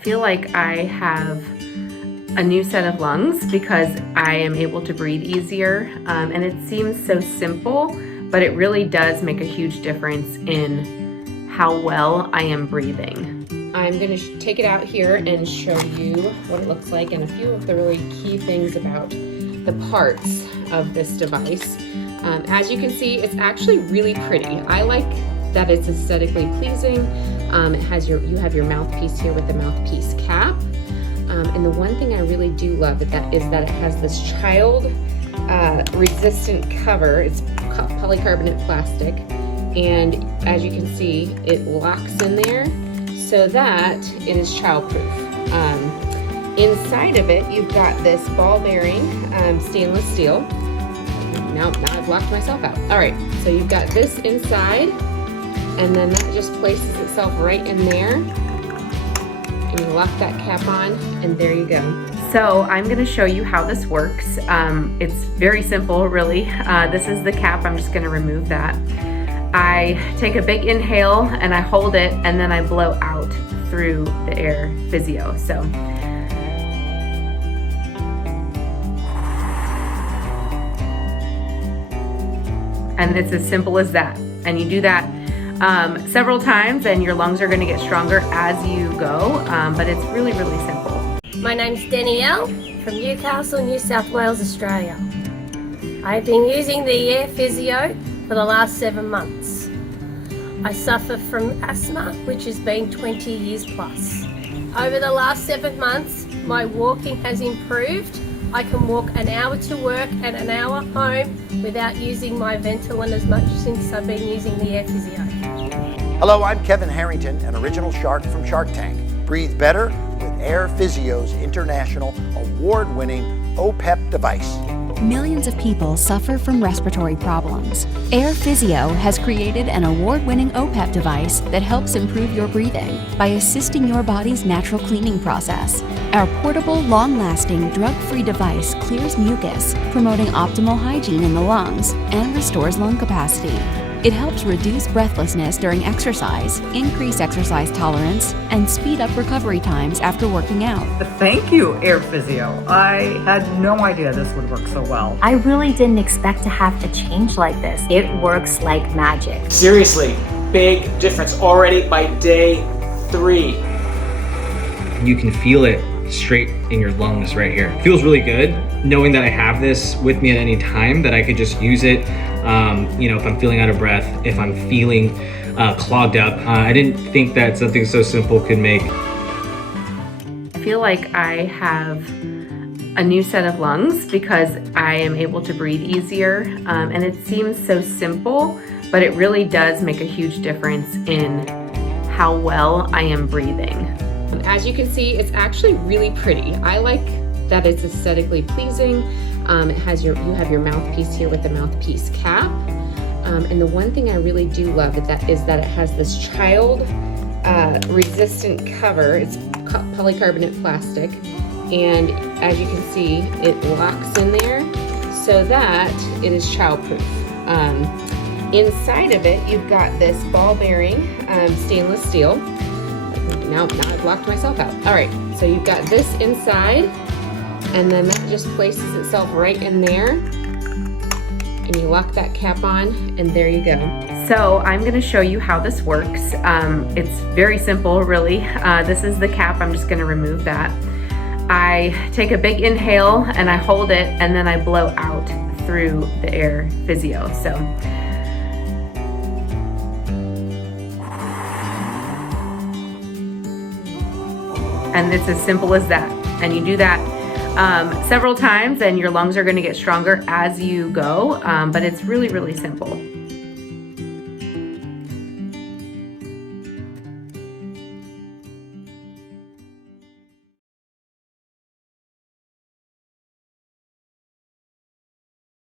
I feel like I have a new set of lungs because I am able to breathe easier, and it seems so simple, but it really does make a huge difference in how well I am breathing. I'm going to take it out here and show you what it looks like and a few of the really key things about the parts of this device. As you can see, it's actually really pretty. I like that it's aesthetically pleasing. You have your mouthpiece here with the mouthpiece cap. And the one thing I really do love is that it has this child resistant cover. It's polycarbonate plastic. And as you can see, it locks in there so that it is childproof. Inside of it, you've got this ball bearing stainless steel. Now I've locked myself out. All right, so you've got this inside, and then that just places itself right in there. And you lock that cap on, and there you go. So I'm gonna show you how this works. It's very simple, really. This is the cap. I'm just gonna remove that. I take a big inhale and I hold it, and then I blow out through the AirPhysio. So and it's as simple as that. And you do that several times, and your lungs are going to get stronger as you go, but it's really, really simple. My name's Danielle from Newcastle, New South Wales, Australia. I've been using the AirPhysio for the last 7 months. I suffer from asthma, which has been 20 years plus. Over the last 7 months, my walking has improved. I can walk an hour to work and an hour home without using my Ventolin as much since I've been using the AirPhysio. Hello, I'm Kevin Harrington, an original shark from Shark Tank. Breathe better with AirPhysio's international award-winning OPEP device. Millions of people suffer from respiratory problems. AirPhysio has created an award-winning OPEP device that helps improve your breathing by assisting your body's natural cleaning process. Our portable, long-lasting, drug-free device clears mucus, promoting optimal hygiene in the lungs and restores lung capacity. It helps reduce breathlessness during exercise, increase exercise tolerance, and speed up recovery times after working out. Thank you, AirPhysio. I had no idea this would work so well. I really didn't expect to have a change like this. It works like magic. Seriously, big difference already by day 3. You can feel it straight in your lungs right here. It feels really good knowing that I have this with me at any time, that I could just use it if I'm feeling out of breath, if I'm feeling clogged up. I didn't think that something so simple could make. I feel like I have a new set of lungs because I am able to breathe easier, and it seems so simple, but it really does make a huge difference in how well I am breathing. As you can see, it's actually really pretty. I like that it's aesthetically pleasing. You have your mouthpiece here with the mouthpiece cap. And the one thing I really do love is that it has this child resistant cover. It's polycarbonate plastic. And as you can see, it locks in there so that it is childproof. Inside of it, you've got this ball bearing stainless steel. Now I've locked myself out. All right, so you've got this inside, and then that just places itself right in there, and you lock that cap on, and there you go. So I'm gonna show you how this works. It's very simple, really. This is the cap. I'm just gonna remove that. I take a big inhale and I hold it, and then I blow out through the AirPhysio. So and it's as simple as that. And you do that several times, and your lungs are going to get stronger as you go, but it's really, really simple.